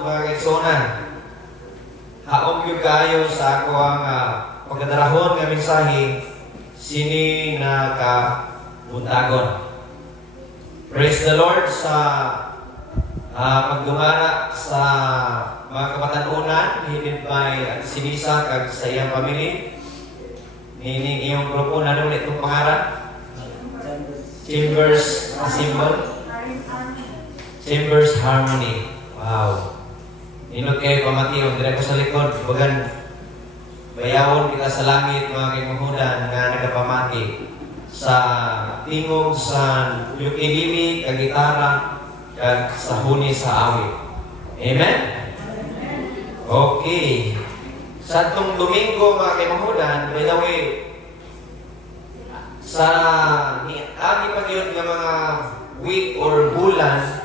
Mga kaisonan, haom yung kayo sa ako ang pagkadarahon ng mensahe sini na kabuntagon. Praise the Lord sa pagdumara sa mga kapatanunan, hinid by Sinisa kag sa iyang pamilya. Nining iyong grupo, ano ulit itong pangalan? Chambers Symbol? Chambers Harmony. Wow. Inot kayo pamatiyon, dire ko sa likod, bagan bayawon kita sa langit, mga kaimahudan nga nagapamati sa tingog sa ukulele, kagitara, kag sa huni sa awit. Amen? Okay. Sa itong Domingo, mga kaimahudan, by the way, sa agi pag-iyon ng mga week or bulan,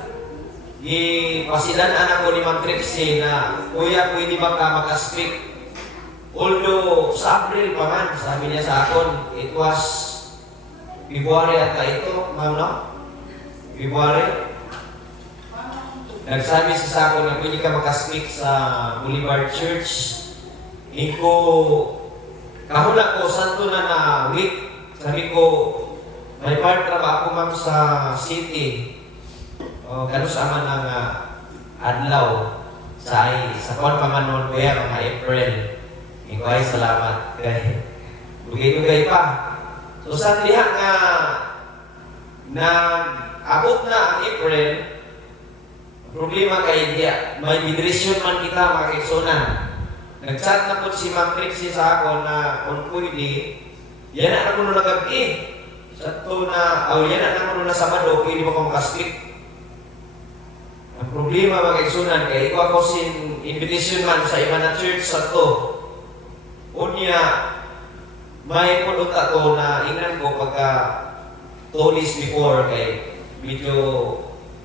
pasilanan ako ni Ma'am Trixie na, Kuya, pwede ba ka maka-speak? Although, sa April pa man, sabi niya sa akin, it was February at ito, ma'am, no? February. Nagsabi siya sa akin na pwede ka maka-speak sa Boulevard Church. Iko, kahula ko, santo na week. Sabi ko, may part trabaho ako, ma'am, sa city. Kano sa man ang adlaw sa kwan pa man noon kuya mga April. Iko ay salamat kay dugay-dugay pa. So sa diha nga na abot na ang April, problema kay diya may bidresyon man kita mga kaisonan. Nag-chat na po si Ma'am Trixie sa ako na kung pwede, yan na kuno nagabi. Sa to na yan na kuno na Sabado, pwede ba kong makaspeak? Ang problema mga kaigsunan, kaya ikaw ako sin invitation man sa iba na church sa to. Unya, may punta ko na ingnan ko pagka 2 days before kay medyo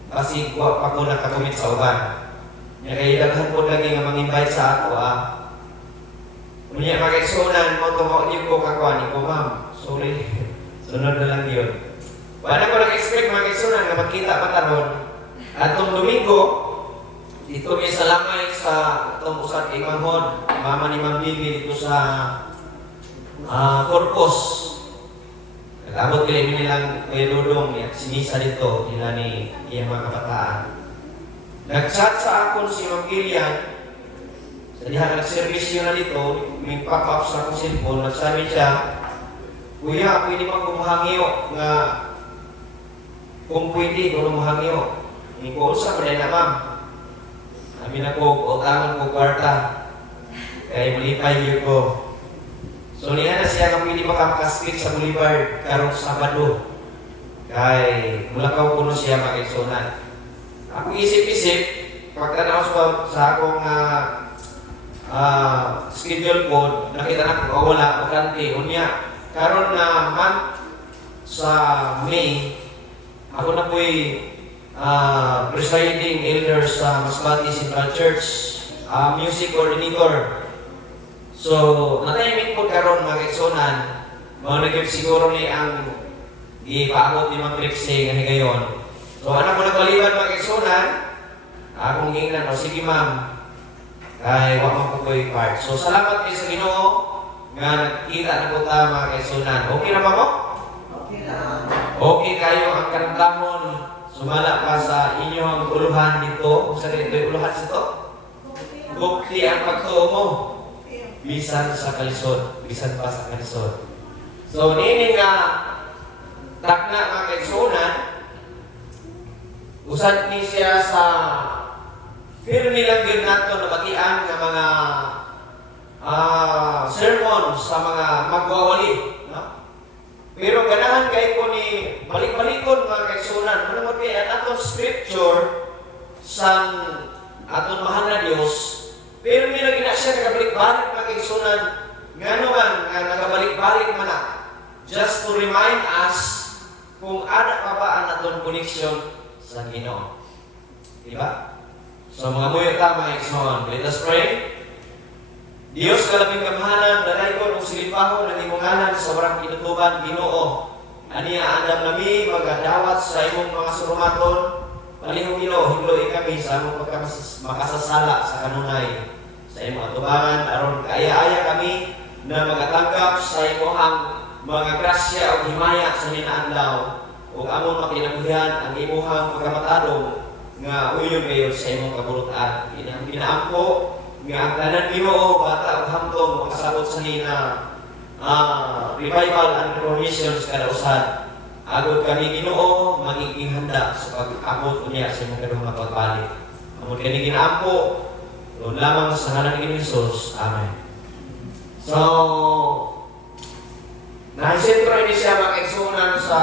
kasi pa ko nakakomit sa uban. Kaya daghan ko lagi nga mang-invite sa ako Unya mga kaigsunan, mo tumaw ko kakuha ko, ma'am. Sorry, sunod na lang yun. Wala ko nag-expect mga kaigsunan na magkita pataron. At itong Domingo, dito may salamay sa itong usat kay Manghon, mama ni Ma'am Bibi dito sa Corpus. Nag-abot kaya nilang Kuya Dudong at sinisa dito nila ni iyang mga kabataan. Nag-chat sa akon si Ma'am Gillian, sa diha nag-servisyo na dito, may pop-up sa akong cellphone, nagsabi siya, Kuya, pwede bang kumahangyo nga kung pwede, kung kumahangyo. Hindi ko usap pa rin na, ma'am. Sabi na ko, utangan ko kwarta. Kaya malipay yun ko. So, niya na siya kung pwede makapag-speak sa Boulevard karong Sabado. Kaya mulakaw ko na siya makiksunan. Ako isip-isip, pagka-announce sa akong schedule ko, nakita na ko, wala, bakante. Unya, karon na month sa May, ako na po'y presiding elder sa Masbate Central Church, music coordinator. So, natayamit po karon mga kaigsunan, mga nagip siguro ni ang ipaabot ni Ma'am Trixie nga higayon. So, anak ko nagbaliban mga kaigsunan, akong ingnan, sige ma'am, kay wak mo po yung part. So, salamat kayo sa Ginoo nga nagkita na po ta mga kaigsunan. Okay na ba mo? Okay na. Okay kayo ang karamdamon. Sumala pa sa inyong uluhan dito. Kung saan ito yung uluhan dito? Bukti ang pagtuo mo. Bisan sa kalisod. Bisan pa sa kalisod. So, nini nga takna mga kaigsunan, usad ni siya sa pero nilang yun nato na bagian ng mga sermon sa mga magwawali. No? Pero ganahan kayo ko ni balik-balikon mga kaigsunan. Ano mo kaya atong scripture sa atong mahal na Diyos, pero may naging na siya nagabalik-balik mga kaigsunan. Nga naman, nga nagabalik-balik man na. Just to remind us kung ada pa ba ang atong connection sa Ginoo. Diba? So mga buyo ta mga kaigsunan, let us pray. Diyos kalabing kamahalan, dalay ko ng silipahon ng imong ngalan sa warang kinutuban, Ginoo. Aniya andam nami magadawat sa imong mga surumaton, palihog-hilo kami sa among makasasala sa kanunay sa imong atubangan aron kaaya-aya kami na magatanggap sa imong mga grasya o himaya sa hinaadlaw ug among makinabuhian ang imong pagkamatadong nga uyon kayo sa imong kabulutan. Inang pinaampo nga ang tanan Ginoo bata ug hamtong makasabot sa nina revival and reformation sa kadausan. Agod kami Ginoo magiging handa sa pag-abot niya sa imong kaduhang nga pagbalik. Amon kani ginaampo doon lamang sa ngalan ni Jesus. Amen. So, nahisentro ini siya mag-eksunan sa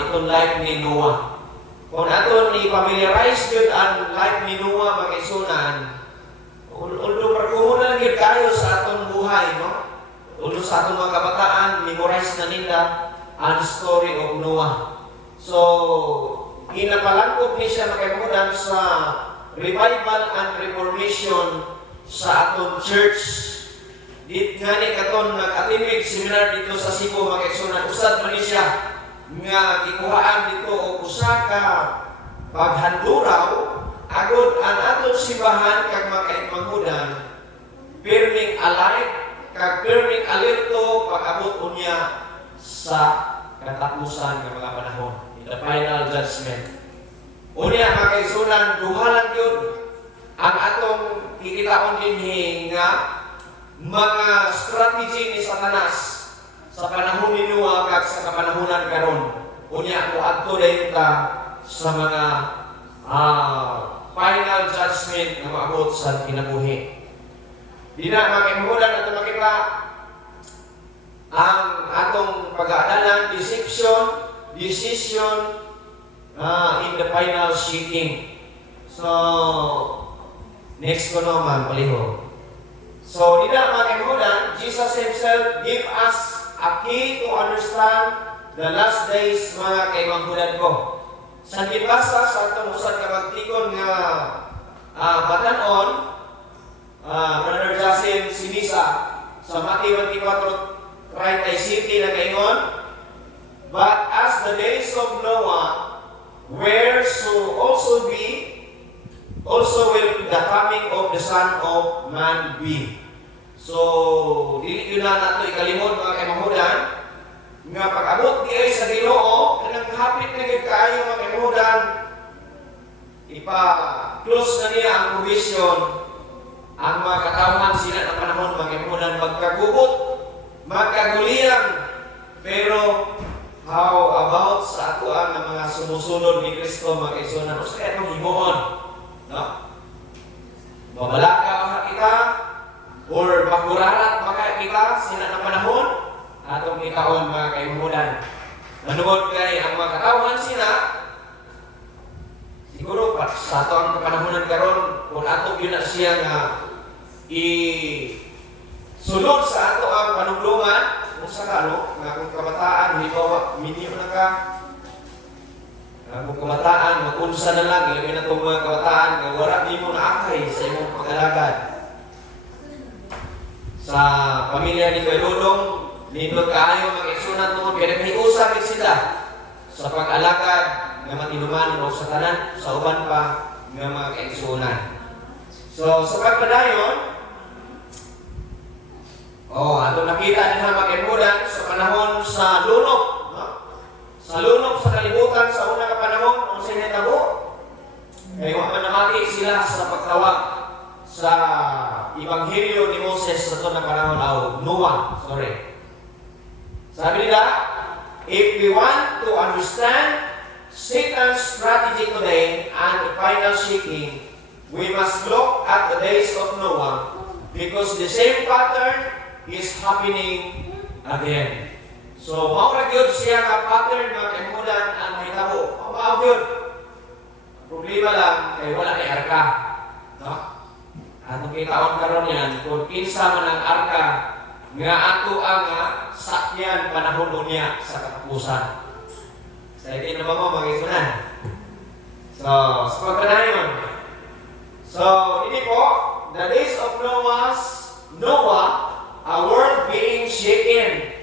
itong life ni Noah. Kung aton i-familiarize yun ang life ni Noah mag-eksunan, although parkumunan yun kayo sa atong buhay, no? Although sa atong mga kabataan, memorize na nila ang story of Noah. So, ginapalangkog ni siya makaimudan sa revival and reformation sa atong church. Dit nga ni katon nag-atimig seminar dito sa Cebu mag-eksunan. Usad man ni siya nga gikuhaan dito o usa ka paghanduraw agod ang atong simbahan kag makaigmangudan firming alive kag firming alerto pag-abot unya sa katapusan ng mga panahon, in the final judgment. Unya makaigsunan duhalan yun ang atong kikitaon dinhi nga mga strategy ni Satanas sa panahon ni Noah kag sa kapanahunan karon. Unya ko adto dayon ta sa mga final judgment na maabot sa kinabuhi. Di na makimulan ato makita ang atong pag-aadalan decision in the final shaking. So next ko naman palihog. So, di na makimulan, Jesus Himself give us a key to understand the last days, mga kaimanghulan ko. Sa gibasa sa atong usad ka magtikon nga batanon, Brother Jasim Sinisa, sa Matthew 24:37 na kaingon, but as the days of Noah were so also will the coming of the Son of Man be. So, dili yun na nato ikalimod mga kaimahudan nga pag-abot di ay sa Ginoo kanang hapit na gid kaayo mga kaimahudan ipa-close na niya ang provision ang mga katawhan sila ng panahon mga kaimahudan magkagubot, magkaguliyang, pero how about sa ato ang mga sumusunod ni Kristo mga kaisunan o sa itong himuon? No? Mabalaka baka kita or magurarat baka kita sila na panahon atong ikaon mga kaimuhudan. Manungod kay ang mga katawhan sila siguro sa ato ang kapanahonan karon kung ato yun na siya nga sunod sa ato ang panumlungan kung sa kano nga kung kabataan halimbawa minyo na ka kung kabataan, mag-unsa na lang, ilagay na itong mga kabataan, nga wala di mo naakay sa imong pag-alagad. Sa pamilya ni Kuya Dudong, nindot kaayo mag-eksunan tungkol, kaya naghiusapit sila sa pag-alagad nga matinuman o sa tanan, sa uban pa nga mga kaeksunan. So, sa pagpadayon, ato nakita din na mag-emudan sa panahon sa lunok, sa lunok sa kalibutan sa unang panahon ang sinitabo ay manamati sila sa pagtawag sa Ebanghelyo ni Moses sa ito na panahon Noah. Sabi nila, if we want to understand Satan's strategy today and the final shaking, we must look at the days of Noah because the same pattern is happening again. So, maurag yun siya ka pattern mga kaimudan ang mahitabo. Maurag yun. Problema lang, kay wala ni arka. No? Atong kitaon karon yan, kung kinsa man ang arka, nga ato ang sakyan panahon niya sa katapusan. Sa itin na ba mo, mag-isunan? So, sa pagpanayon. So, ini po, the days of Noah, a world being shaken.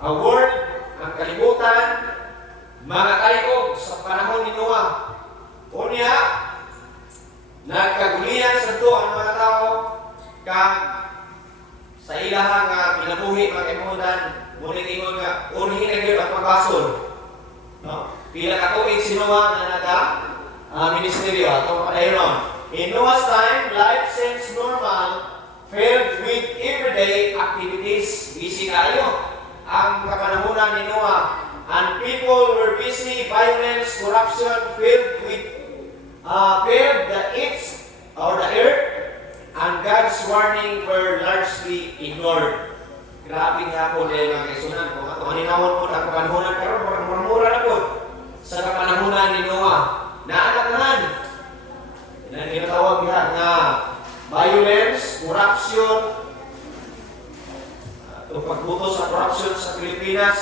A world, ang kalibutan, mga kayog sa panahon ni Noah. Unya, nagkagulian sa to ang mga tao kang sa ilahang kinabuhi mga kaimudan, ngunit ingon nga, unhin na yun ang pagbasol. No? Pila ka tuig si Noah na ministeryo atong padayon. In Noah's time, life seems normal, filled with everyday activities. Busy kayo ang kapanahunan ni Noah. And people were busy, violence, corruption, filled the earth, and God's warning were largely ignored. Grabe nga po dahil mga kaisunan po. Kung aninawon po ang kapanahunan, pero mura na po sa kapanahunan ni Noah. Naanakanan. Yan ang ginatawag niya na violence, corruption, pagbuto sa corruption sa Pilipinas.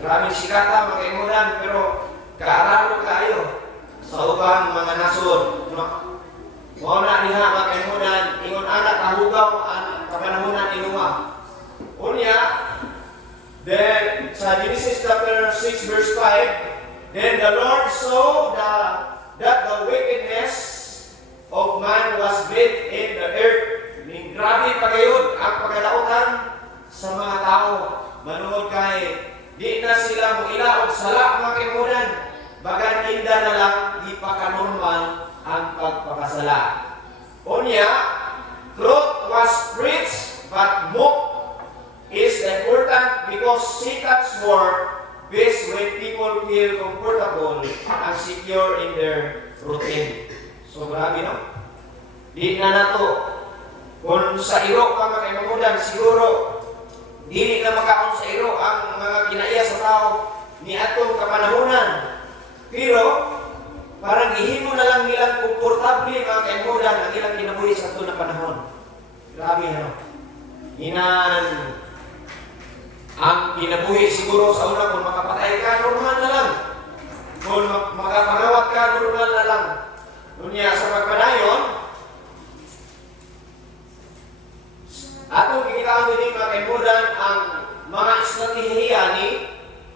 Maraming sikata mga kaimunan, pero kaaralo kayo sa ubang mga nasod. Mauna niya mga kaimunan, ingon anak kahugaw ang kapanahunan ni Noah. Unya, then sa Genesis chapter 6 verse 5, then the Lord saw that the wickedness of man was great in the earth. Grabe pagayod ang pagkalautan sa mga tao. Manood kay di na sila mo ilaog sala mga kaimunan. Bagan inda na lang di pa ka-normal ang pagpakasala. Unya, truth was preached but mock is important because Satan's work best when people feel comfortable and secure in their routine. So grabe no? Di na nato. Kung sa iro ka mga kaimudan, siguro dili na makaon sa iro ang mga kinaiya sa tao ni atong kapanahunan. Pero parang ihimo na lang nilang komportable mga kaimudan ang ilang kinabuhi sa ito na panahon. Grabe no? Inan ang kinabuhi siguro sa una kung makapatay ka, normal na lang. Kung makapangawat ka, normal na lang. Nunya sa pagpadayon, atong kikitaan din mga kaimudan ang mga estratehiya ni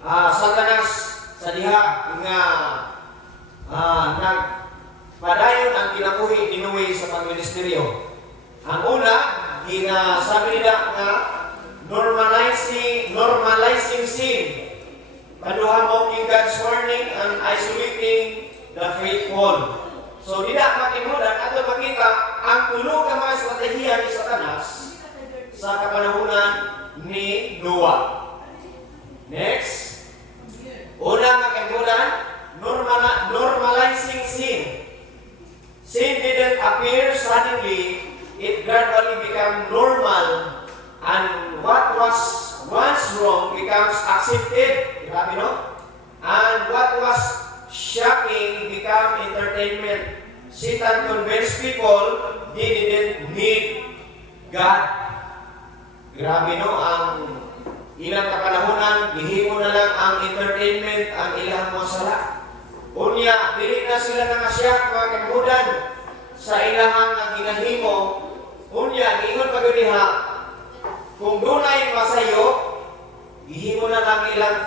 Satanas sa diha nga nagpadayon ang kinabuhi ni Noe sa pagministeryo. Ang una, sabi nila nga normalizing sin. Paduha mocking God's warning and isolating the faithful. So, di na makimudan ato makita ang tulo ka mga estratehiya ni Satanas sa kapanahunan ni Noah. Next. Una makimudan, normalizing sin. Sin didn't appear suddenly, it gradually became normal. And what was once wrong becomes accepted. Grabe, no? And what was shocking become entertainment. Satan convinced people they didn't need God. Grabe, no? Ang ilang kapanahunan, gihimo na lang ang entertainment, ang ilang mga sala. Unya, dili na sila nangasyak mga kaimudan sa ilahang ang ginahimo. Unya, giingon paguniha, kung dunay masayo, gihimo na lang ilang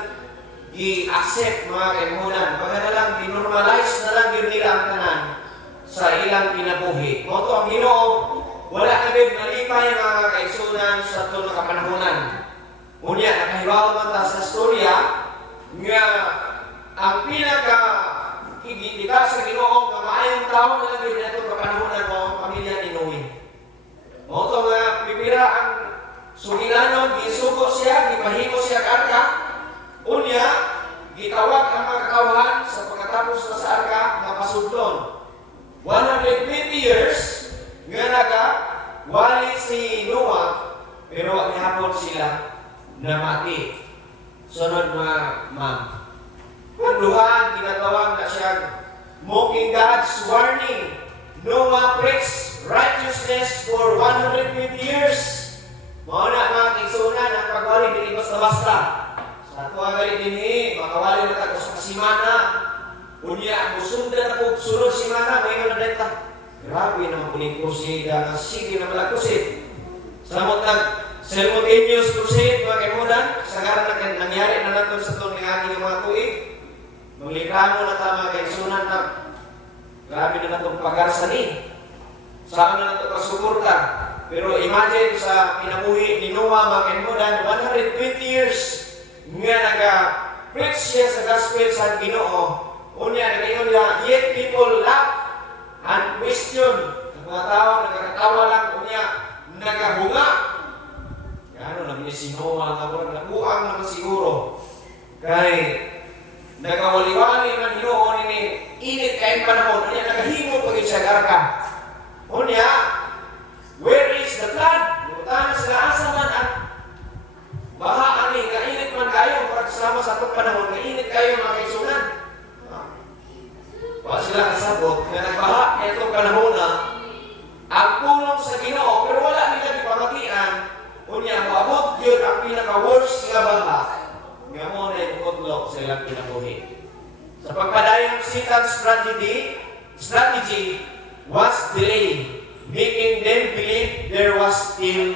i-accept mga kaimunan. Pagka na lang, dinormalize na lang yun nila ang tanan sa ilang kinabuhi. Moto ang Ginoo, wala na din malipay mga kaisunan sa ito na kapanahunan. Unya, nakahibaw man ta sa storya nga ang kita sa Ginoo nga maayong tao na lang yun na itong kapanahunan mo ang pamilya ni Noe. Moto nga, pipira ang Sugilanon, gisuko siya, gipahimo siya karka. Unya, gitawag ang mga katawahan sa pagkatapos na sa arka nga pasudlon. 120 years nga wali si Noah, pero wag hapon sila namati. Sunod mga ma'am. Panduhan, ginatawag na siya mocking God's warning. Noah preached righteousness for 120 years. Mauna mga kaigsunan ang pagwali dili basta-basta. Sa tuwa gali dinhi, makawali na tayo sa kasimana. Unya ang musunda na po sunod simana, may na deta. Grabe naman kuning crusade, ang sige na mala crusade. Samot simultaneous crusade mga kaimudan, sagaran na nangyari na natin sa itong ating mga tuig. Manglikramo na tama kaigsunan na Grabe na itong pagarsa ni. Saan na ito kasuporta. Pero imagine sa pinamuhi ni Noah, mga kaibigan, 120 years nga nag-preach siya sa gospel sa Ginoo. Unya, nagayon niya, yet people laugh and question. Ang mga tao, nagkakatawa lang, unya, nagabunga. Ano naman niya si Noah, nabuang naman siguro. Kaya, nagawaliwali man Ginoo ni init kayong panahon, unya, nagahimo pagin siya garka. Unya, where is the flood? Butahan sila asa man at baha ani, kainit man kayo, para kasama sa itong panahon, kainit kayo mga kaisunan. Wala sila kasabot na nagbaha na itong panahon na ang pulong sa Ginoo, pero wala nila ipamatian. Unya, maabot yun ang pinaka-worst nga baha. Nga mo na yung kutlok sa ilang pinabuhi. Sa pagpadayang Satan's strategy was delayed, making them believe there was still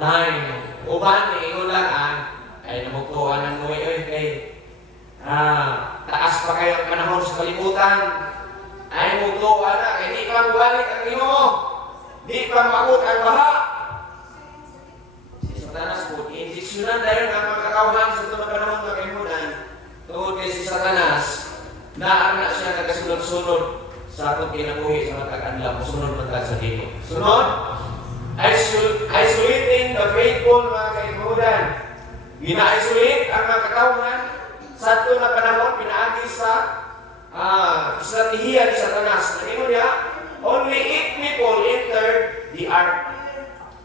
time. Uban, iulaan, ay namugtuan ng muwi, kay taas pa kayo ang panahon sa kalibutan, ay mugtuan na, kaya di pa mabalik ang Ginoo, di pa maabot ang baha. Si Satanas po, injeksyonan dahil ang mga kakauhan sa ito na panahon na kaimunan, tungkol kay si Satanas, na siya nagkasunod-sunod sa atong kinabuhi sa matag-adlaw, sunod matag sa dito. Sunod, isolating the faithful, mga kaibigan. Gina-isolate ang mga katauhan sa ito na panahon, pinaagi sa estratehiya ni Satanas. Nagino niya, only 8 people entered the ark.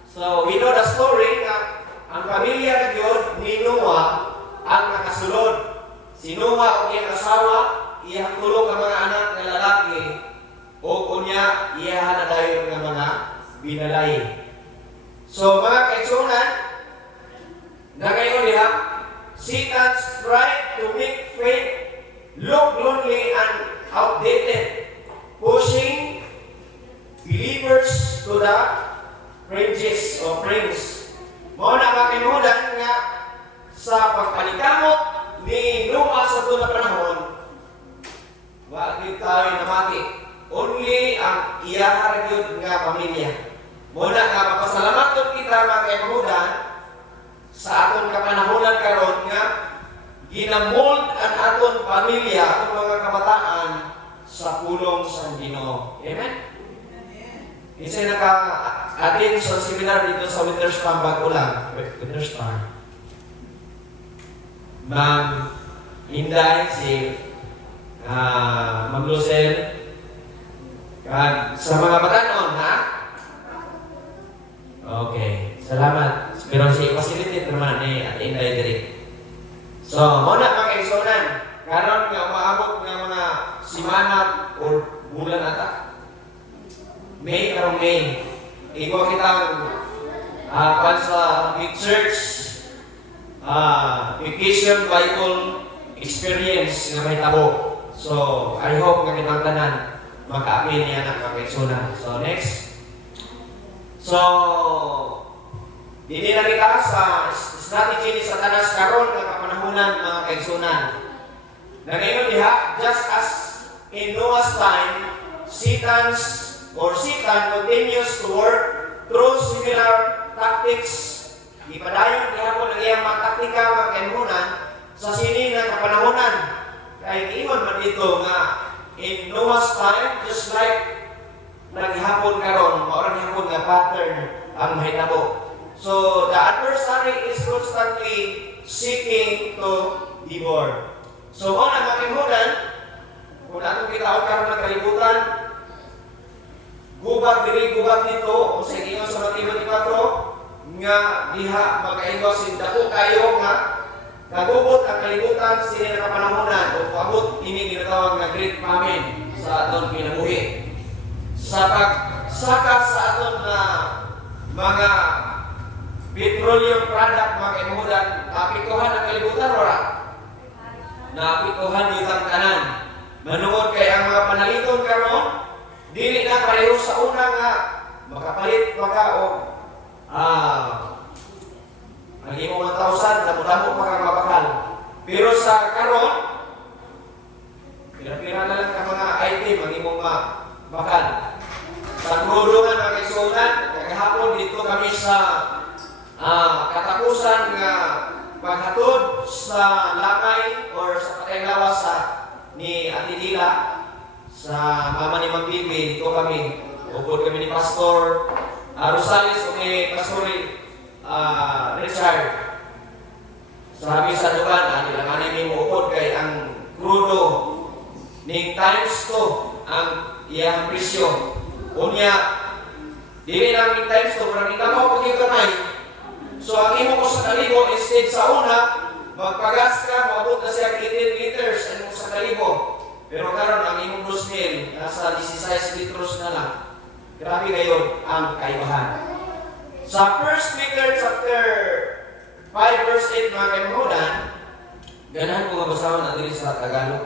So, we know the story na ang pamilya na yun ni Noah ang nakasulod. Si Noah o iyang asawa, iyang tulong ang mga anak na lalaki, o unya, iyahan na tayo ng mga binalay. So, mga kaitsunan, na ngayon niya, Satan's tried to make faith look lonely and outdated, pushing believers to the fringes o fringe. Muna mga kainudan nga sa pagpalikamot ni Noah sa ito na panahon, bakit tayo namati? Only ang iyahar yun nga pamilya. Muna nga mapasalamat kita mga kainudan sa aton kapanahonan karon nga ginamold ang aton pamilya, aton mga kabataan sa pulong sa Ginoo. Amen? Isa naka-attend sa seminar dito sa Winterspan, bago lang. Winterspan. Ma'am Inday, si Ma'am Lucel, sa mga batanon, ha? Okay. Salamat. Pero si facility naman ni Ate Inday diri. So, muna mga kaisonan, karon nga umaabot ng mga simana o bulan ata. May karong May. Ikaw kitang sa big church vacation Bible experience na may tabo. So, I hope nga kitang tanan maka-apil niya ng mga kaisonan. So, next. So, dili na kita sa strategy ni Satanas karon nga kapanahunan mga kaigsunan. Na ngayon diha, just as in Noah's time, Satan continues to work through similar tactics. Ipadayon gihapon ang iyang mga taktika mga kainunan sa sini na kapanahunan. Kaya iyon man dito nga in Noah's time, just like naghihapon karon, maorang hapon nga pattern ang mahitabo. So, the adversary is constantly seeking to devour. So, ang makimunan, kung natong kita o karoon ng kalibutan, gubag diri, gubag dito, o sa inyo sa Mateo 24, nga diha magkaiwas dako kayo nga nagubot ang kalibutan sila na kapanahonan o paabot ini ginatawag nga great famine sa aton kinabuhi. Sa pagsaka sa aton na mga petroleum product mga kaimudan, napikuhan ang kalibutan, wala? Napikuhan yung kanan. Manuod kay ang mga panaliton karon, dili na pareho sa una nga makapalit maka o ang imong 1,000 damo-damo makakabakal. Pero sa karon, pira-pira na lang ka mga item ang imong bakal. Sa krudungan mga kaigsunan, kagahapon dito kami sa katapusan nga paghatod sa lakay or sa patayang lawas ni Ate Dila sa mama ni Mang Bibi. Dito kami, upod kami ni Pastor Rosales o ni Pastor Richard. Sabi sa dugan, nilanganin ni mo upod kay ang krudo ning times 2 ang iyang presyo. Unya, dili lang ning times 2, parang ikaw pag kamay. So ang imo ko sa kalibo, instead sa una, magpagas ka, maabot na siya 18 liters ang imo sa kalibo. Pero karon ang imong 2,000, nasa 16 litros na lang. Grabe ngayon ang kaibahan. Sa 1 Peter chapter 5 verse 8 mga kaibigan, ganahan ko nga basahan na dili sa Tagalog.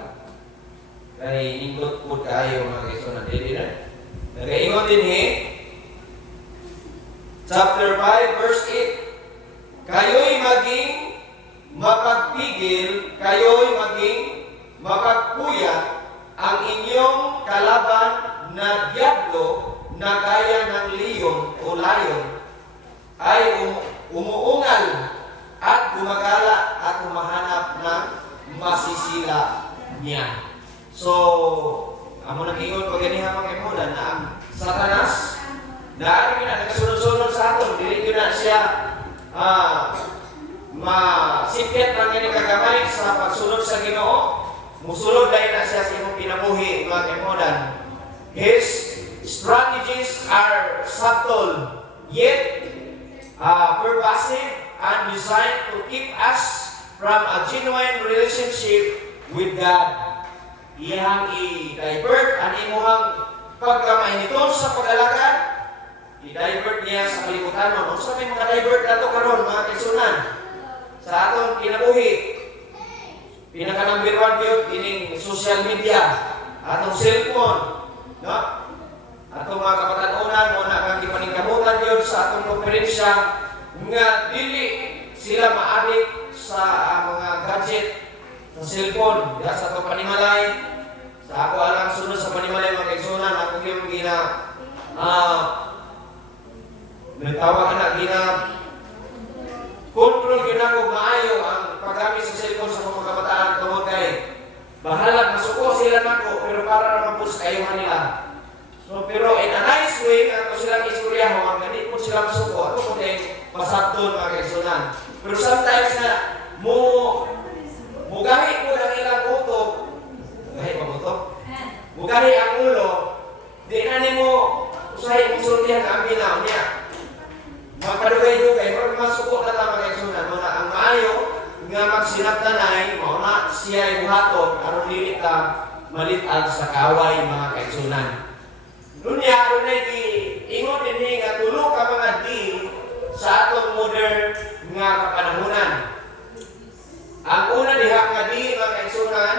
Kay nindot po kayo mga kaibigan, dili na. Nagaingon din chapter 5 verse 8, kayo'y maging mapagpigil, kayo'y maging mapagpuyat ang inyong kalaban na diablo na gaya ng leon o lion ay umuungal at gumagala at humahanap ng masisila niya. So, amo nag-ingon pag ganihan mga kaibigan na ang Satanas na nagkasunod-sunod sa aton, dili ko na siya masipyat ng ganyan kagamay sa pagsunod sa Ginoo. Musulod dahil na siya sa imong pinabuhi mga kaibigan. His strategies are subtle yet pervasive and designed to keep us from a genuine relationship with God. Iyang i-divert ang imuhang pagkamay nito sa pag-alagad. I-divert niya sa kalibutan mo. Kung saan may mga divert na ito karon mga kaisunan sa atong kinabuhi. Pinaka-number 1 yun, ining social media, atong cellphone, no? Atong mga kapatanunan, muna kang ipaningkamutan yun sa atong konferensya nga dili sila maadik sa mga gadget sa cellphone, ya, sa atong panimalay. Sa ako alang sunod sa panimalay mga kaigsunan, ako yung nagtawag na control yun ako maayo ang paggamit sa cellphone sa mga kabataan tungod kay bahalag masuko sila nako pero para naman po sa kayuhan nila. So pero in a nice way ako silang istoryaho ang ganit po sila masuko ako po din pasabton mga kaigsunan. Pero sometimes na mugahi po ng ilang utok, mugahi pa utok? Mugahi ang ulo, di na ni mo usahay mong sultihan ang binaw niya. Magpadugay-dugay, pero masuko na tama kay sunan. Muna ang maayo, nga magsinaptanay, mauna siya ibuhaton, aron dili ka malitag sa kaway mga kaigsunan. Nunya, runay ingon din nga tulo ka mga di sa atong modern nga kapanahunan. Ang una diha nga di mga kaigsunan,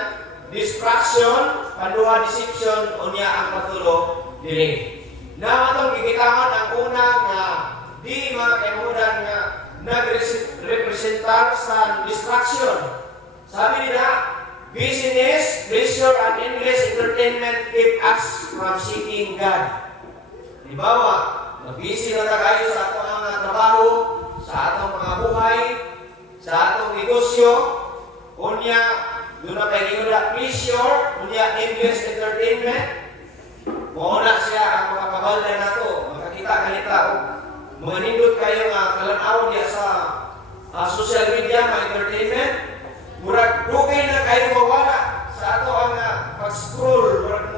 distraction, panduha deception, unya ang patulo dili. Na atong gigitaman ang una nga di mga kaibigan nga nag-representar sa distraction. Sabi nila, business, leisure, and endless entertainment keep us from seeking God. Halimbawa, busy na tayo sa atong mga trabaho, sa atong mga buhay, sa atong negosyo, unya, doon na tayo ginula pleasure, unya, endless entertainment. Mauna siya ang mga kabalda na ito, makakita kanita mga nindot kayo nga kalanaw niya sa social media, mga entertainment. Murag dugay na kayo mawala sa ato ang pag-scroll. Murag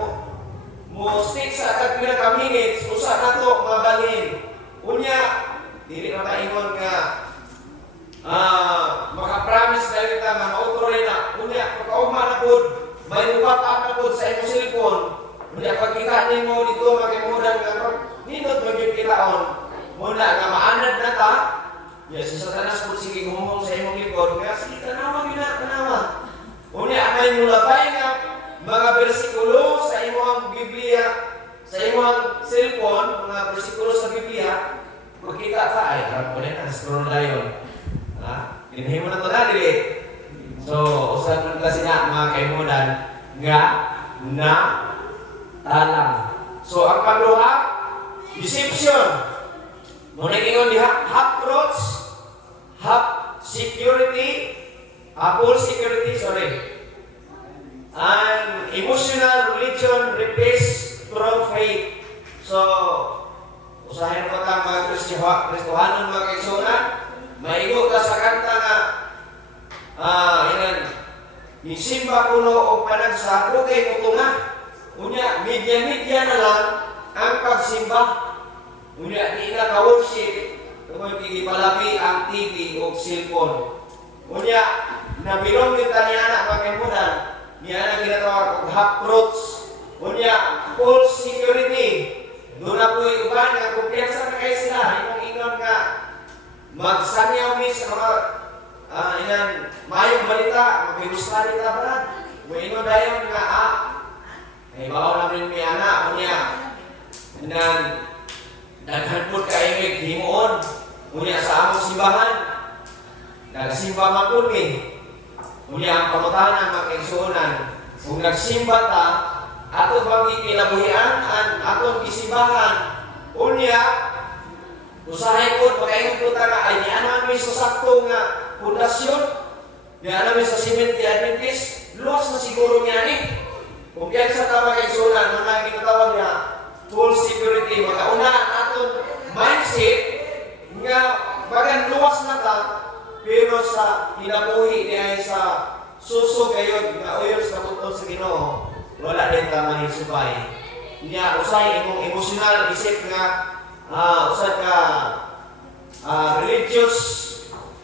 mo stick sa atag pinaka minutes, usa na ito mabalhin. Unya, dili na taingon nga makapromise na kita nga ma-authorize na. Unya, pagkaugma na po, may mupap up na po sa imong cellphone. Unya, pagkita ninyo dito, mag-imudan nga, nindot mag-ikitaon. Muna nga maanad na ta, si Satanas po sige humong sa imong likod, nga sige tanawa, tanawa. Una, may mulapay nga mga bersikulo sa imong Biblia, sa imong cellphone, mga bersikulo sa Biblia, makita ka, ay, harap ko na, scroll na yun. Pinahin mo na ito na, dili. So, usap ng klase na, mga kaimunan, nga, na, talang. So ang pangduha, deception. Muna ingon diha, half truths, half security, full security, sorry. And emotional religion replace true faith. So, usahin mo ka mga Kristohanon, mga kaigsunan, maigo ka sa kanta nga, isimba kuno o panagsa, okay mo nga. Unya, media-media na lang ang pagsimba. Unya, di na ka-worship, kung palabi ang TV o cellphone. Unya, nabilong yung tanya na pagkimunan, niya na ginatawag kong half-truths. Unya, false security. Doon na po yung iba nga, kumpiyansa na kayo sila. Yung ingon nga, magsanyaw mi sa mga mayong balita, magbibusta nila ba? Ingon dayon nga, ay baon na rin may anak. Unya, daghan po kayo may himuon. Unya, sa among simbahan, nagsimba man po mi. Unya, ang pamutahan ng mga kaigsuonan, kung nagsimba ta, ato bang ikinabuhian ang atong isimbahan. Unya, usahay ko, pagkaingon po ta nga, ay nianan mi sa sakto nga pundasyon, nianan mi sa cement di Adventist, luwas na siguro niya ni. Kung yan sa tama kaigsuonan, mga ginatawag niya, full security, makauna ang atong mindset, nga bagan luwas na ta, pero sa kinabuhi niya sa suso kayo, nga uyon sa tutong sa Ginoo, wala din ka mahisubay. Niya, usay imong emotional isip nga, usay ka religious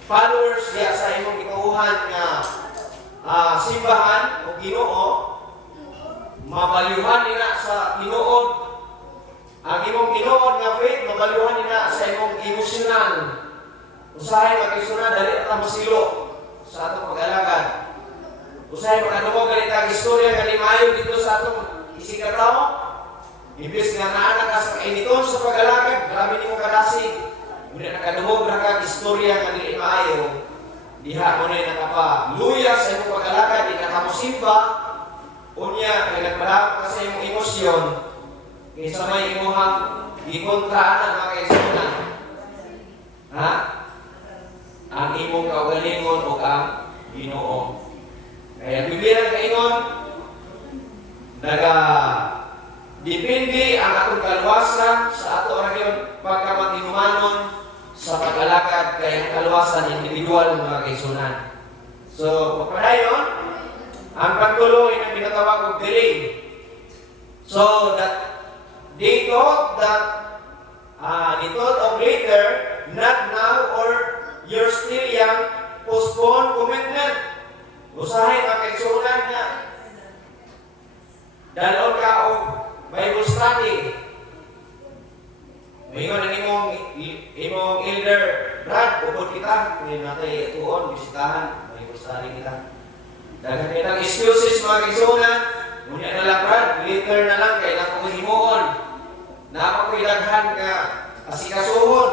followers niya sa imong ikauhan nga simbahan o Ginoo, mabalyuhan nila sa tinuod. Ang imong tinuod nga faith, mabalyuhan nila sa imong emotional. Usahay mag-isuna, dali ta masilo sa atong pag-alagad. Usahay makadumog galit ang istorya nga limayo dito sa atong isigataw. Ibis nga naanak ka sa kainiton sa pag-alagad, grabe ni mo kadasig. Muna nakadumog na kag istorya nga limayo. Diha mo na nakapaluya sa imong pag-alagad, di na kamo simba. Unya, kaya nagpadako ka sa imong emosyon. Kaysa may imuhang ikontraan ang mga kaisunan. Ha? Ang imong kaugalingon o ang Ginoo. Kaya Biblia kaingon, depende ang atong kaluwasan sa ato rayon pagkamatinumanon sa pag-alakad kay ang kaluwasan individual ng mga kaisunan. So, pagpadayon, ang pagtuloy na pinatawag og delay. So, that they thought of later, not now, or you're still young, postpone commitment. Usahay mga kaigsuonan nga. Dalon ka o Bible study. Mayroon ang imong elder, Brad, upod kita. Ngayon natin tuon, bisitahan, Bible study kita. Dagan kitang excuses mga kaigsuonan. Ngunit na lang, Brad, later na lang, kaya na kong himuon. Napakuilaghan ka asikasuhon.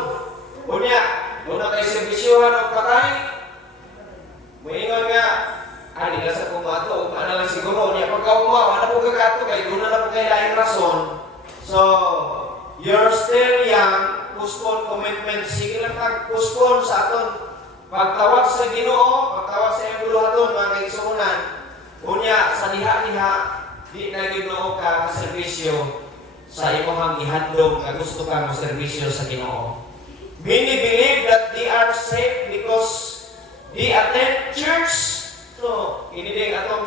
Unya, muna kayo servisyohan o patay. Mayroon nga, di ka sa pumato, paano lang siguro niya. Pagka umawa, ano po kagato kayo, doon na po kayo laing rason. So, you're still young, postpone commitment. Sige lang pag-postpone sa aton. Pagtawag sa Ginoo, pagtawag sa iyong buluhaton, mga kaigsuonan. Unya, sa liha-liha, di na Ginoo ka servisyo sa imong ihandog ka gusto kang servisyo sa Ginoo. Many believe that they are safe because they attend church. So, inidig atong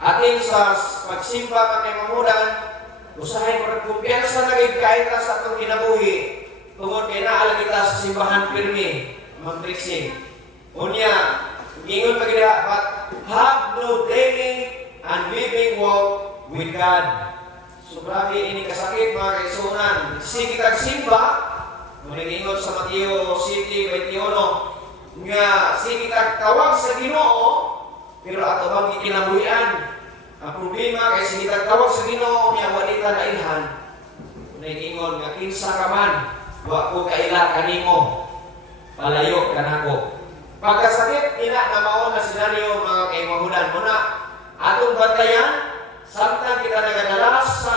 ating sa pagsimba ka kay mamudan, usahay mo kumpiyansa na kahit sa atong kinabuhi, tungod kay naala kita sa simbahan pirmi, mag-trixing. Unya, ingon pa gina, but have no daily and living walk with God. So, grabe ini kasakit mga kaisunan. Sige kag simba, ingon sa Mateo City, 21, nga sige tawag sa Ginoo pero ato bang ikinabuhian. Ang problema kay sige tawag sa Ginoo nya wali ta nailhan. Naingon nga kinsa ka man wa ko kaila kanimo. Palayo kanako. Pagkasakit ina na mao na senaryo mga kay mahudan mo na atong bantayan samtang kita nagadalas sa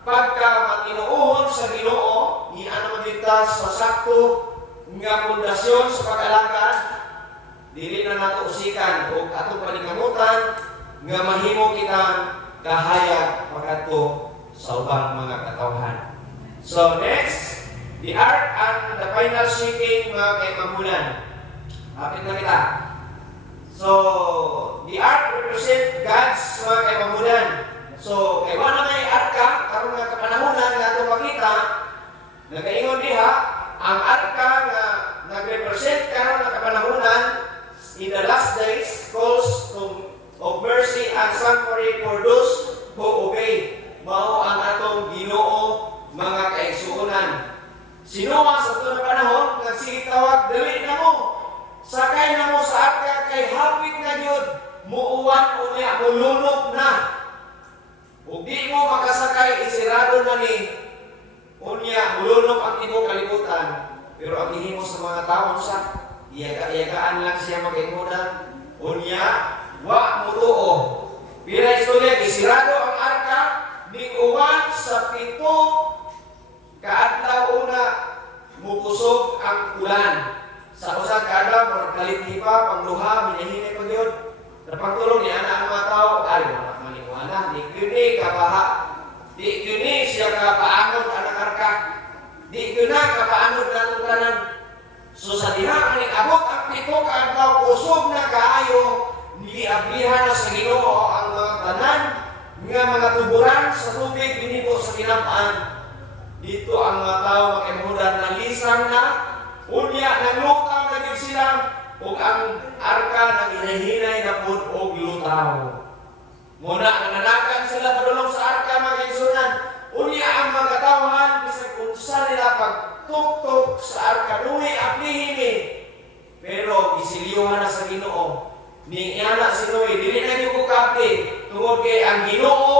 pagka matinuohon sa Ginoo, iyan naman kita sa sakto nga pundasyon sa pag-alagad, dili na nato usikan o atong panikamutan nga mahimo kita kahayag pagkadto sa ubang mga katawhan. So next, the ark and the final shaking mga kaimamulan. Kapit na kita. So, the ark represent God's mga kaimamulan. So, kay wala may arka, karon nga kapanahonan nga itong makita, nagaingon diha, ang arka nga nag-represent karon nga kapanahonan in the last days calls of mercy and sanctuary for those who obey. Mao ang atong Ginoo mga kaigsuonan. Sinuwa sa ito na panahon, nagsigitawag, dali na mo, sakay na mo sa arka kay hapit na yun, muuwan o niya, mulunok na. Kung di mo makasakay, isirado na ni unya, mulunok ang imo kalibutan. Pero ang ihimo sa mga taon sa iyaga-iyagaan lang siya mag-ingunan. Unya, wa mo tuo. Pira istorya, isirado ang arka, ni uwan sa 7 kaadlaw una, mukusog ang ulan. Sa usag kaadlaw, magkalitipa, pangluha, minahinay pag yun. Napagtulong niya na ang mga tao, ay, maniwala, di kini kapaha, di kini siya kapaanod ang arka, di kini kapaanod na tutanan. So sa diha, aning abot ang 7 kaadlaw, kusog na kaayo, niablihan na sa Ginoo ang mga tanan, nga mga tuburan sa tubig, binibo sa kinapaan. Dito ang mga tao makimudan na lisang na, unya, naglutang na din sila, ug ang arka nang inahinay na pud og lutaw. Muna nananakan sila padulong sa arka mga igsunan. Unya ang mga katawhan bisag unsa nila pagtuktok sa arka nuwi aplihimi. Pero gisilyuhan na sa Ginoo. Ni ana si Noe dili na gyud kapli tungod kay ang Ginoo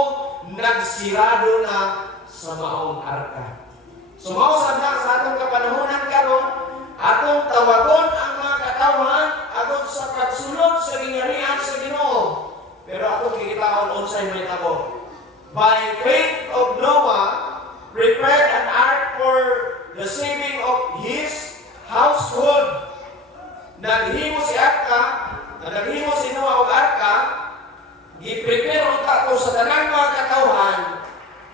nagsirado na sa maong arka. So mao sabda sa atong kapanahonan karon, atong tawagon ang mga katawhan agon sa pagsulod sa gingharian sa Ginoo. Pero atong kikitaon unsay may tabo. By faith of Noah prepared an ark for the saving of his household. Naghimo si Noah og arka, gi-prepare unta ko sa tanang mga katawhan,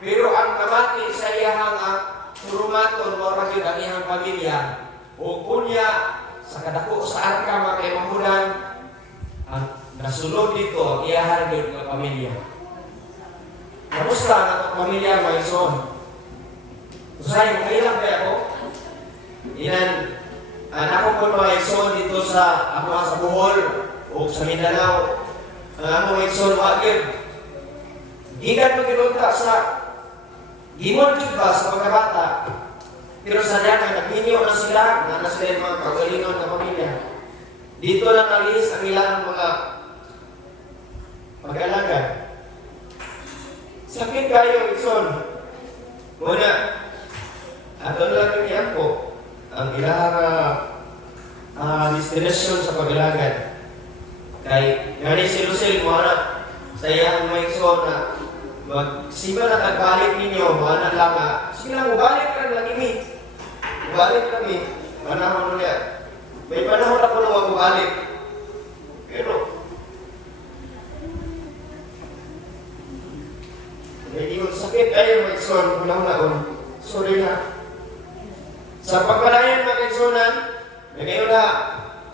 pero ang namati sa iyang turumaton mo ra gyud ang iyang pamilya. O kunya sa kadako sa arka mga kaimamulan, ang nasulod dito ang iyang gyud nga pamilya. Kamusta ang atong pamilya mga igsoon? Usay kailan kay ako? Inan ako po mga igsoon dito sa ako sa Bohol o sa Mindanao. Ang mga igsoon wagid. Gikan magilunta sa gimon jud ba sa pagkabata. Pero sa diyan nagminyo na sila, na sila yung mga kagalingon na pamilya. Dito lang nalihis ang ilang mga pag-alaga. Sakit kayo, Ikson. Muna, ato lang yung yan po, ang ilang destination sa pag-alagad. Kay, gani si Lucille, mo anak, sa iyang mga Ikson na magsiba na tagbalik ninyo, mga anak lang sige lang, ubalik lang lang ini. Ubalik kami, panahon ulit. May panahon ako na mag-ubalik. Pero, may sakit kayo mga Ikson, unang-naon. Sorry na. Sa pagpalayan mga Iksonan, ngayon na,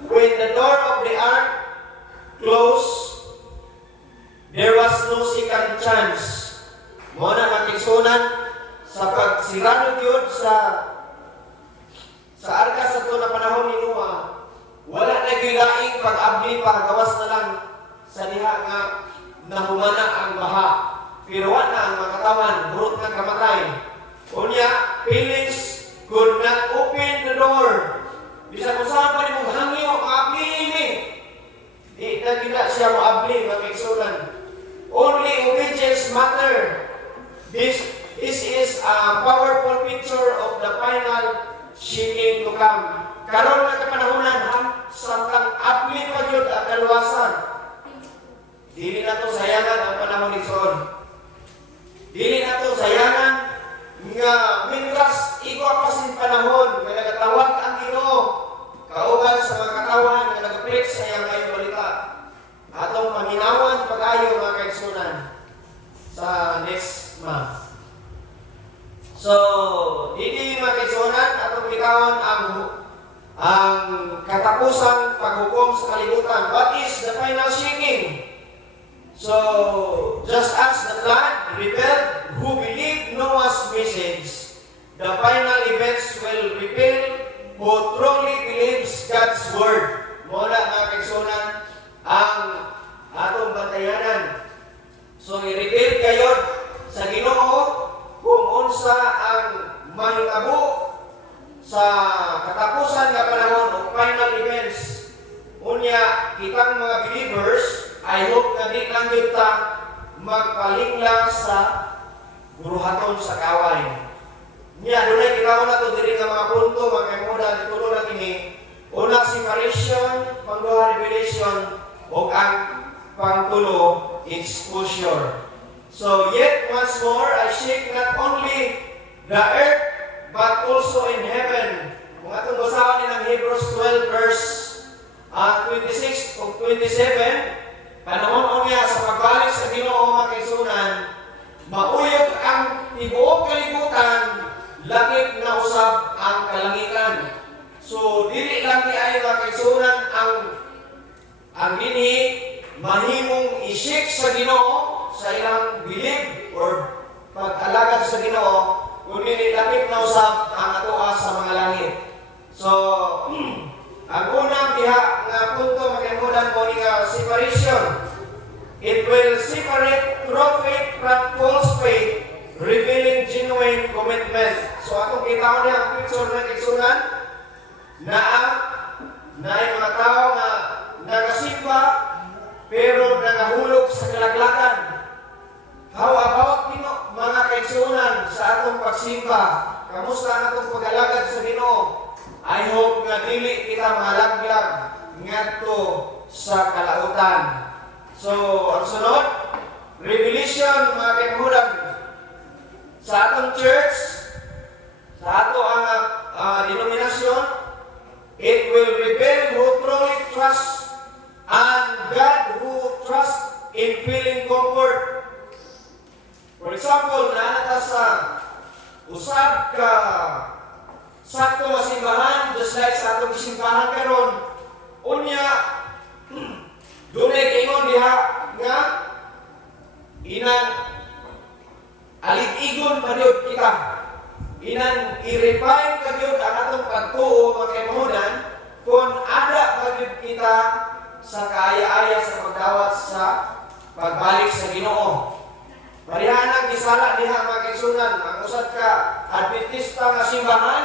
when the door of the ark closed, there was no second chance. Muna mga Iksonan, sa pagsirano yun sa arka sa ito na panahon ni Noah, wala na gilaing pag-abli pa, gawas na lang sa diha nga nahumana ang baha. Pero wala ang mga katawan, burot ng kamatay. Unya, Felix could not open the door. Bisa kung saan pa rin mong hangyo, abli ini. Di na gila siya mo abli, mga Iksonan. Only obedience matter. This is a powerful picture of the final shaking to come. Karon na kapanahonan, samtang abli pa yun ang kaluwasan. Dili na to sayangan ang panahon ni Son. Dili na to sayangan nga mientras iko pa sin panahon nga nagatawag ang Ginoo kauban sa mga katawan nga nagapreach sa iyang ngayong balita atong panginawan pag-ayo mga kaigsunan sa next month. So, hindi mga kaigsunan atong bitawan ang katapusang paghukom sa kalibutan. What is the final shaking? So, just as the flood rebelled who believed Noah's message, the final events will repel who truly believes God's word. Mula mga kaigsunan ang atong batayanan. So, i-repel kayo sa Ginoo kung unsa ang mahitabo sa katapusan nga panahon o final events. Unya, kitang mga believers, I hope na di lang kita magpalingla sa buruhaton sa kaway. Nya, dunay kita na ito diri nga mga punto, mga kaimuda, ditulo na kini. Una, separation, pangduha, revelation, o ang pangtulo, exposure. So, yet once more, I shake not only the earth, but also in heaven. Kung atong basahan din ang Hebrews 12 verse 26 o 27, panahon niya sa pagbalik sa Ginoo mga kaigsunan, mauyog ang tibuok kalibutan, lakip na usab ang kalangitan. So, dili lang ni ay mga kaigsunan ang dinhi mahimong i-shake sa Ginoo sa ilang belief or pag-alagad sa Ginoo, kundi lakip na usab ang atoa sa mga langit. So, ang unang diha nga punto magkaimudan mo ni nga separation. It will separate true faith from false faith, revealing genuine commitment. So, atong kita ko niya ang picture ng kaigsunan na yung mga tao nga nagasimba pero nangahulog sa kalaglagan. How about mga kaigsunan sa atong pagsimba? Kamusta ang atong pag-alagad sa Ginoo? I hope nga dili kita malaglag ngadto sa kalautan. So, ang sunod, revelation mga kaibigan sa atong church, sa ato ang denominasyon, it will reveal who truly trust and God who trust in feeling comfort. For example, naanata sa usab ka sakto nga simbahan, just like sa atong simbahan karon, unya dunay kingon diha nga inang alig-igon pa gyud kita. Inang i-refine ka gyud ang atong pagtuo mga kaimahunan kung ada pa gyud kita sa kaaya-aya sa pagdawat sa pagbalik sa Ginoo. Marihanang gisala diha mga kaigsunan, ang usad ka Adventista nga simbahan,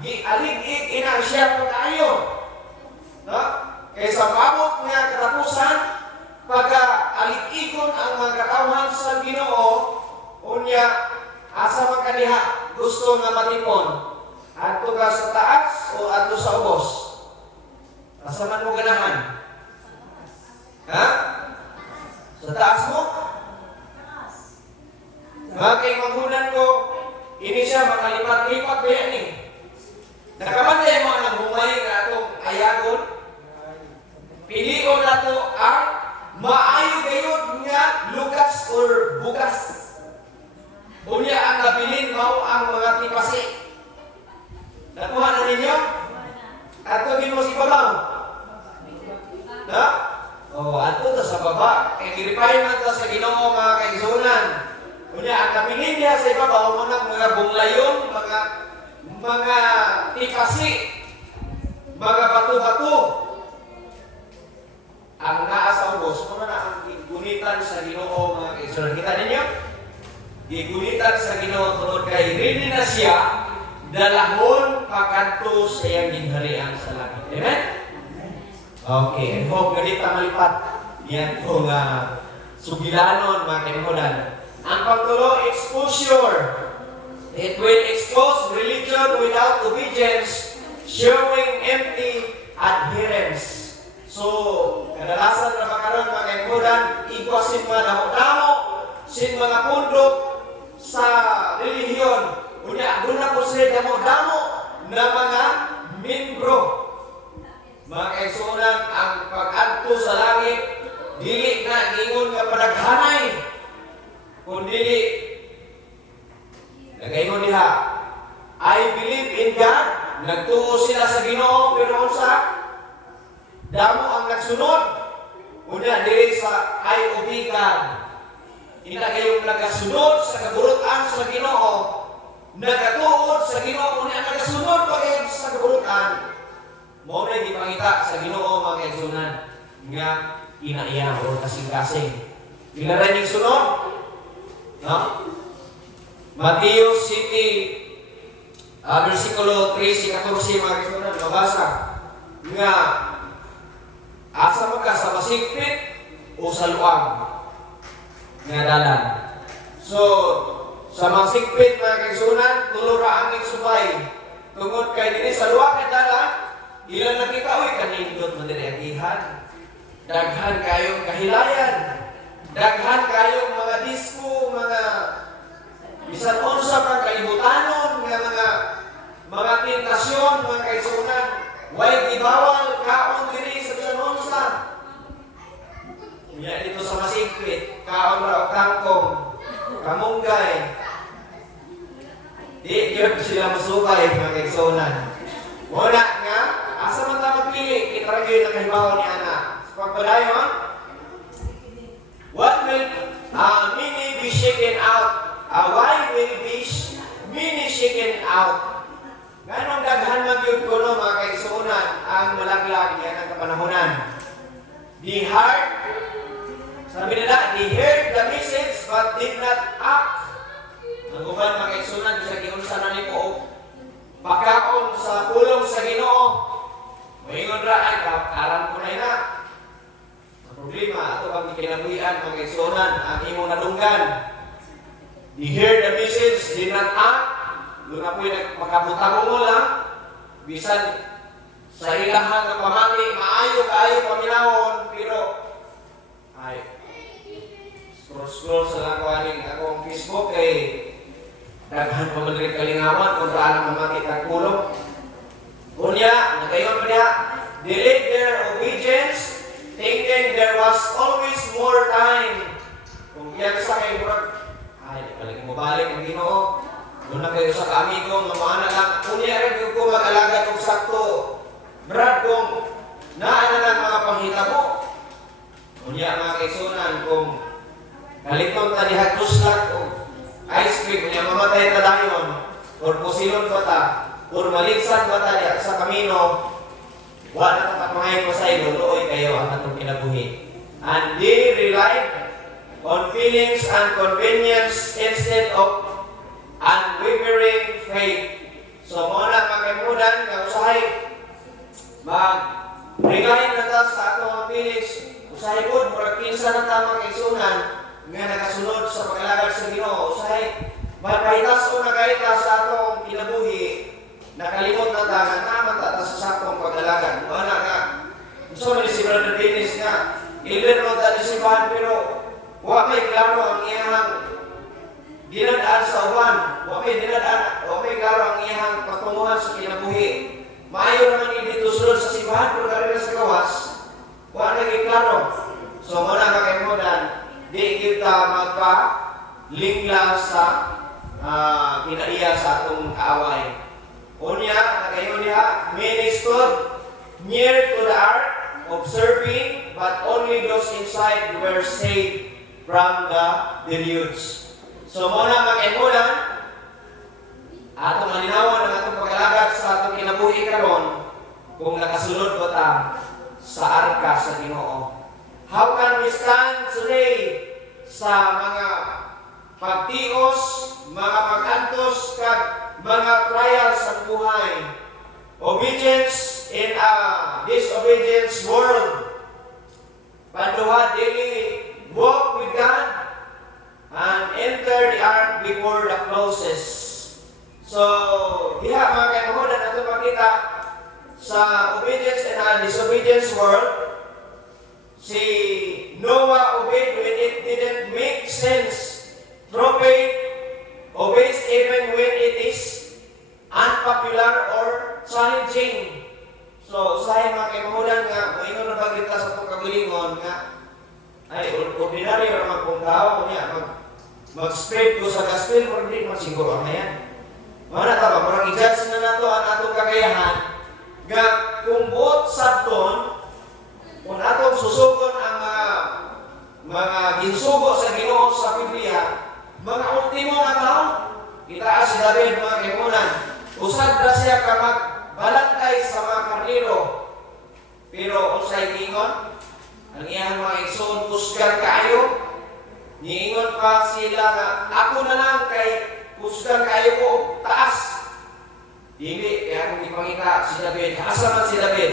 gialig-ig inang siya pagkaayo. No? Kaysa mabot nga katapusan, pagka-alig-igon ang mga katawhan sa Ginoo, unya asa man kaniha gusto nga matipon. Adto ka sa taas o adto sa ubos? Asa man mo ganahan? Ha? Sa taas mo? Mga kaimagunan ko, ini siya makalipat-lipat ba yan eh. Nakamantay mo ang humay na itong ayagon. Pilion na ito ang maayo gayod nga lugas or bugas. Unya ang nabilin mo ang mga tipasi. Nakuha na ninyo? Ato mo si babaw. Na? O, ato to sa baba. Kaya giripay man to sa Ginoo mga kaigsunan. Unya, ang nabilin niya sa ibabaw mo ng mga bunglayon, mga tipasi, mga bato-bato. Ang naa sa ubos, muna na ang gunitan sa Ginoo mga kaigsunan. Kita ninyo? Gigunitan sa Ginoo tungod kay rini na siya dalahon pakanto sa iyang gingharian sa langit. Amen? Okay, and hope ganit ang malipat. Yan kung sugilanon mga kaibigan. Ang pagtulo, exposure. It will expose religion without obedience, showing empty adherence. So, kadalasan na makaroon mga kaibigan, ikwasin mga damo-damo, sin mga pundok sa relihiyon, Unya, doon ako sila damo-damo na mga membro. Mga kaigsunan, ang pag-adto sa langit, dili na ingon nga panaghanay. Kung dili, nagaingon niya, I believe in God. Nagtuo sila sa Ginoo, pero unsa? Damo ang nagsunod. Una, dili sa I obey God. Ina kayong nagasunod sa kaburutan sa Ginoo. Nagatuod sa Ginoo, unya nagasunod pa kayo sa kaburutan. Mao na gipangita sa Ginoo mga kaigsunan nga inaiya o kasing-kasing. Pila ra ning sunod? No? Mateo City versikulo 13-14 mga kaigsunan, mabasa nga asa mo ka sa masigpit o sa luwag nga dalan. So, sa masigpit mga kaigsunan, tulo ra ang subay. Tungod kay dinhi sa luwag nga dalan, ilan nakikauy kanindot man diri agihan. Daghan kayong kahilayan. Daghan kayong mga disco, mga bisan unsa pang kalibutanon nga mga tentasyon mga kaigsunan. Way gibawal kaon diri sa bisan unsa. Nya dito sa masigpit, kaon ra og kangkong, kamunggay. Di gyud sila masukay mga kaigsunan. Wala nga, asa man ta magpili, kita ra gyud nakahibaw ni ana. Sa pagpadayon, what will many be shaken out? Why will be many shaken out? Ganong daghan magyud kuno mga kaigsunan ang malaglag yan ang kapanahonan. The heart, sabi nila, they heard the message but did not act. Ang uban mga kaigsunan, sa giunsa na ni po, pagkaon sa pulong sa Ginoo, moingon ra ay aram ko na. Ang problema, ato pag kinabuhian mga kaigsunan, ang imong nadunggan. They heard the message, did not act. Doon na po'y magkabutang mo lang, bisan sa ilahang ng pamati, maayo paminahon, pero ay, scroll sa lang ko akong Facebook ay daghan pa man rin kalingawan kung saan ang pamati tagpulong. Unya, nagayon pa niya, delayed their obedience, thinking there was always more time. Kung yan sa kayo, ay, paling mo balik ang Ginoo. Doon na kayo sa kamigong, mga lang, unya rin ko mag-alaga kong sakto. Brad, kung naana ng mga panghitabo. Unya mga kaigsunan, kung kaliton ta ni Hagduslak o ice cream, unya mamatay ta dayon, or pusilon pa ta, or maligsan pa ta sa kamino, wala na tapangay ko sa iyo, looy kayo ang atong kinabuhi. And they relied on feelings and convenience instead of unwavering faith. So, muna magkamudan nga usahay mag-rely na ta sa atong feelings. Usahay po, murag kinsa na ta kaigsunan nga nakasunod sa pag-alagad sa Ginoo. Usahay, magpahitas o nagaita sa atong kinabuhi, nakalimot na ta nga naman ta sa sakong pag-alagad. Muna nga, gusto mo si Brother Dennis nga, ilin mo ta simbahan pero huwag may klaro ang iyang dinadaan sa uwan, okay klaro ang iyang patunguhan sa kinabuhi. Maayo naman hindi tusulod sa simbahan, pero karina sa gawas, wala naging klaro. So, muna kakaimudan, di kita magpa-lingla sa kinaiya sa atong kaaway. Unya, nagayon niya, many stood near to the ark, observing, but only those inside were saved from the deluge. So, muna mag-emulan, atong malinawan ang atong pag-alagad sa atong kinabuhi karon kung nakasunod ba ta sa arka sa Ginoo. How can we stand today sa mga pagtios, mga pag-antos, kag mga trials sa buhay? Obedience in a disobedience world. Panduha, daily walk with God and enter the ark before the closest. So, diha mga kaibigan, nato makita sa obedience and disobedience world, si Noah obeyed when it didn't make sense. Through faith, Obeys even when it is unpopular or challenging. So, usahay mga kaimahulan nga, maingon na bagay ta sa itong kagalingon nga, ay, ordinary na magpungkaw niya, mag-spread ko sa gospel, pero hindi magsiguro ang yan. Mga nataba, parang i-judge na nato ang atong kakayahan, nga kung buot sabton, kung atong susugon ang mga ginsugo sa Ginoo sa Biblia, mga ultimo nga tao, itaas si David mga kaimunan, usad na siya ka magbalantay sa mga karnero, pero unsay gingon, ang iyang mga igsoon kusgan kaayo, niingon pa sila nga, ako na lang kay kusgan kaayo ko, taas. Hindi, kaya kung ipangita si David, asa man si David.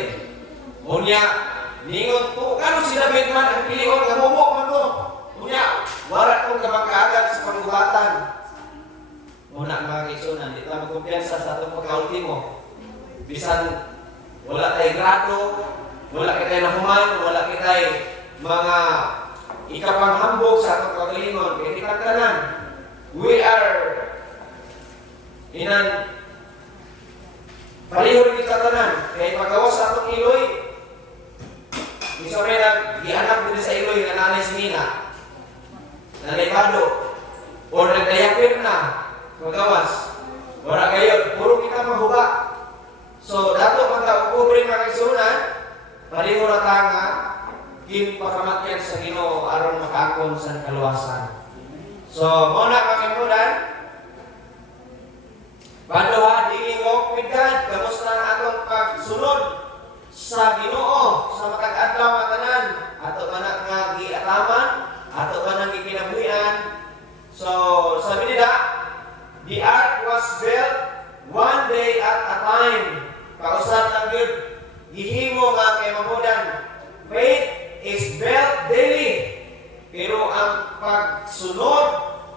Unya, niingon po, kano si David man ang pilion, gamumok man mo. Unya, wala kong kamagkaagan sa pangubatan. Una mga igsoon, hindi tayo magkumpiyansa sa itong pagkaultimo. Bisan, wala tayo grado, wala kita'y nahuman, wala kita'y mga ikapanghambog sa atong kagalingon. Kaya kitagtanan, we are inan palihon kitagtanan. Kaya paggawa sa atong iloy, misalnya nag-ianak din sa iloy na nanay si Nina, nanay Pado, o nagdayapir na, magawas, wala kayo, puro kita mahuba. So, dato magka-ukubre mga kaisunan, pareho na tanga, ginpakamatyan sa Ginoo aron makaakon sa kaluwasan. So, muna kakimunan, Bandoha, dealing walk with God, kamusta na atong pagsunod sa Ginoo, sa matag-adlaw nga tanan, ato man nga giataman, ato man nga gikinabuhian. So, sabi nila, the ark was built one day at a time. Kausap ng Gud, gihimo nga kay mahudan. Faith is built daily. Pero ang pagsunod,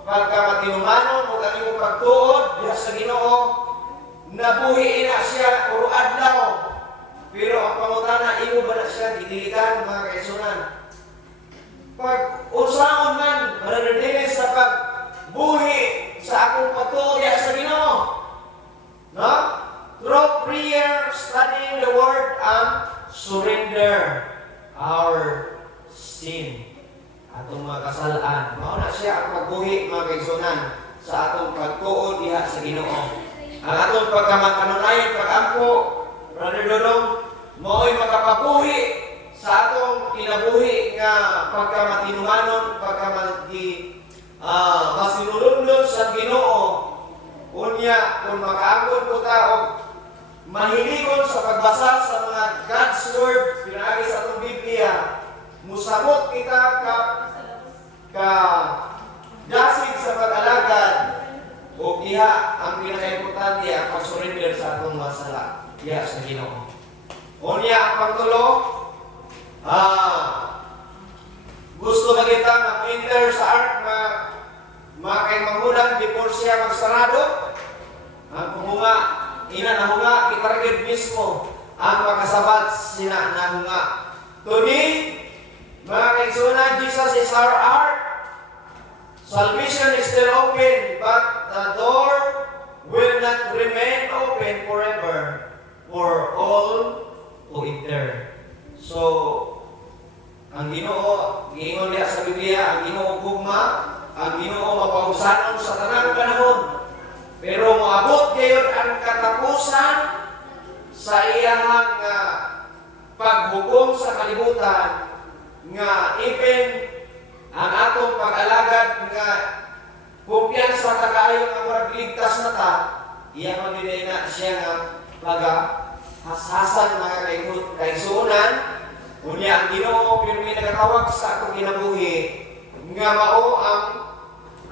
pagkamatinumanon, o ang iyong pagtuod, diha sa Ginoo, nabuhi na siya puro adlaw. Pero ang pangutana, imo ba na siya gidiligan mga kaisunan? Pag usaon man, mananadilis sa pagbuhi sa akong pagtuod diha sa Ginoo. No? Through prayer, studying the Word, and surrender our sin. Atong mga kasalaan. Mauna siya ang pagbuhi mga kaigsunan sa atong pagtuod diha sa Ginoo. Ang atong pagkamakanunayon, pag-ampo, Brother Dodong, mao'y makapabuhi sa atong kinabuhi nga pagkamatinumanon, masinulundon sa Ginoo. Unya, kung makaangkon po tao, mahiligon sa pagbasa sa mga God's Word, pinagi sa atong Biblia, musabot kita ka dasig sa pag-alagad, o diha ang pinaka-importante ang pag-surrender sa atong masala diha sa Ginoo. Unya, ang pagtulo, gusto magita na enter sa ark na makay manghulang before siya magsarado. Ang pumunga, ina na hunga, itaragid mismo ang makasabat sina na hunga. Today, mga kaigsunan, Jesus is our ark. Salvation is still open, but the door will not remain open forever for all to enter. So, ang Ginoo, giingon niya sa Biblia, ang Ginoo gugma, ang Ginoo mapausanon sa tanang panahon. Pero moabot kayo ang katapusan sa iyahang paghukom sa kalibutan nga even ang atong pag-alagad nga kumpiyansa ta kaayo nga murag ligtas na ta, iya magdiday na siya nga pag-hashasan mga kaigsunan. Unya ang Ginoo pirmi nagatawag sa atong kinabuhi nga mao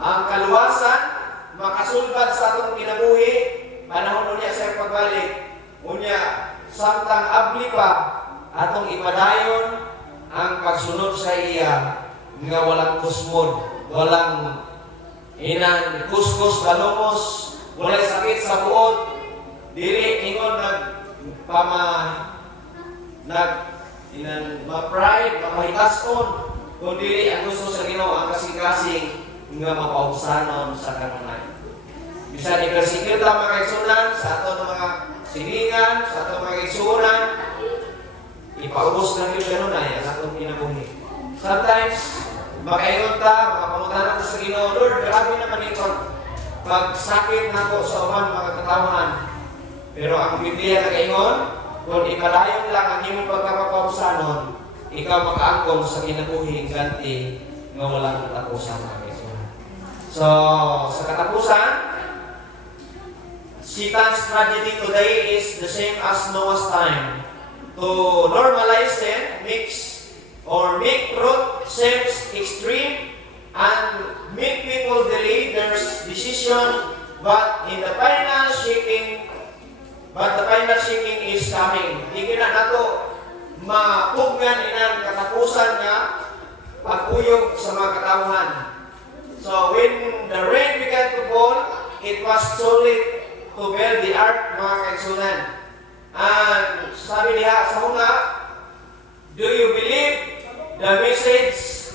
ang kaluwasan makasulbad sa atong kinabuhi panahon unya sa pagbalik. Unya samtang abli pa atong ipadayon ang pagsunod sa iya nga walang kusmod, walang inan kuskus balumos, walay sakit sa buot, dili ingon ma-pride, mamahitason, kung dili ang gusto sa Ginoo ang kasing-kasing nga mapausanon sa kanunay. Bisan i-persecute ang mga kaigsunan sa ato ng mga siningan, sa ato mga kaigsunan, ipaubos lang yung gano'n ay ang atong kinabuhi. Sometimes, makaingon ta, makapangutan ta sa Ginoo, Lord, grabe naman yung pagsakit na ko sa uman mga katawhan. Pero ang Biblia nakaingon, kung ipalayon lang ang iyong pagkakaparusanon, ikaw makaangkong sa kinabuhi ganti nga walang katapusan mga kaigsunan. So, sa katapusan, Satan's tragedy today is the same as Noah's time. To normalize them, make truth seems extreme and make people delay their decision, but the final shaking is coming. Hindi na nato mapugnan inang katapusan nga pag-uyog sa mga katawhan. So when the rain began to fall, it was too late to build the ark, mga kaigsunan. And sabi niya sa mga, do you believe the message?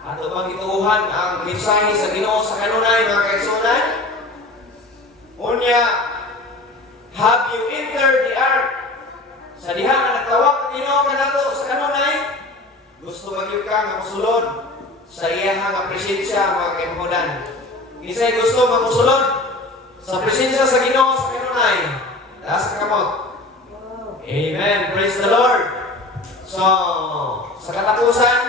Ato bang ituuhan ang mensahe sa Ginoo sa kanunay, mga kaigsunan? Unya, have you entered the ark? Sa diha nga nagtawag Ginoo kanato sa kanunay, gusto magyud ka nga mosulod sa iya nga presensya, mga kaibigan. Kisay gusto mamusulod sa presensya sa Ginoo sa kanunay. Taas ka kamot. Amen. Praise the Lord. So, sa katapusan,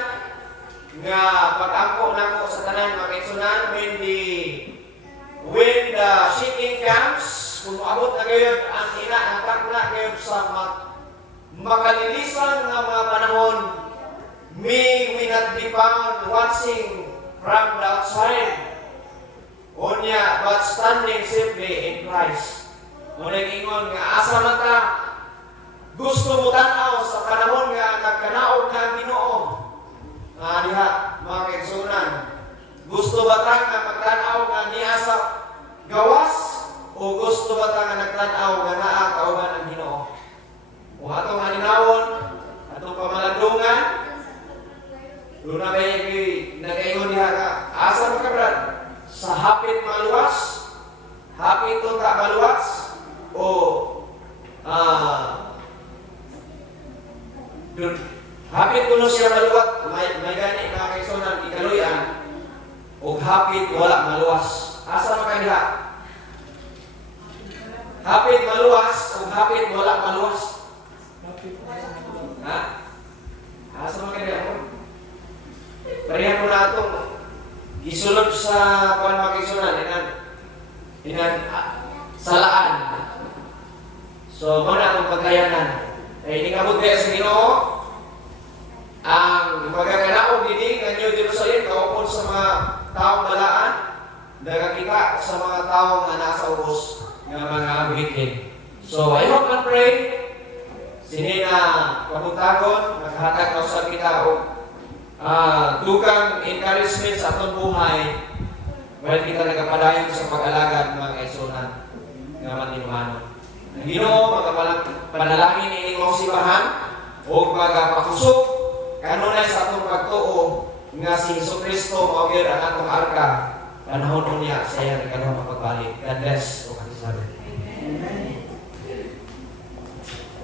nga pag-angko na ko sa tanan mga kaigsunan, when the shaking comes, kung abot na gayon ang inaangkat na gayon sa makalilisan ng mga panahon, may we not be found watching from the outside. Unya, but standing simply in Christ. Ngunit ingon nga asa man ta gusto mo tanaw sa panahon nga nagkanaog na ang Ginoo. Diha mga kaigsunan, gusto ba ta nga magtanaw nga niya sa gawas o gusto ba ta nga nagtanaw nga naa kauban ang Ginoo? Kung atong halinawon, atong pamalandungan, doon na kayo nag-ingon diha ka, asa mo ka brad? Sa hapit maluwas? Hapit ito ka maluwas? O hapit kuno siya maluwat, may gani mga kaigsunan ikaluyan, o hapit wala maluwas. Asa man kaniha? Hapit maluwas o hapit wala maluwas? Ha? Asa man kaniha? Parehan mo na itong gisulod sa mga kaigsunan inan salaan. So, muna itong pagkayanan. Hindi ka kaya sa Ginoo, ang magkakanaog dini ng New Jerusalem, kaupon sa mga taong balaan, nagkakita sa mga taong na nasa ubos ng mga bihitin. So, I hope and pray, sini na kabuntagon, naghahatag na sa kita o dugang encouragement sa atong buhay, while kita nagapadayon sa pag-alagad mga kaigsunan nga matinumano. Ang Ginoo panalangin ini mong sibahan o magapakusok kanunay sa atong pagtuo nga si Jesucristo mao gyud ang atong arka panahon niya sa iyang ikaduhang pagbalik. God bless o kanisabi.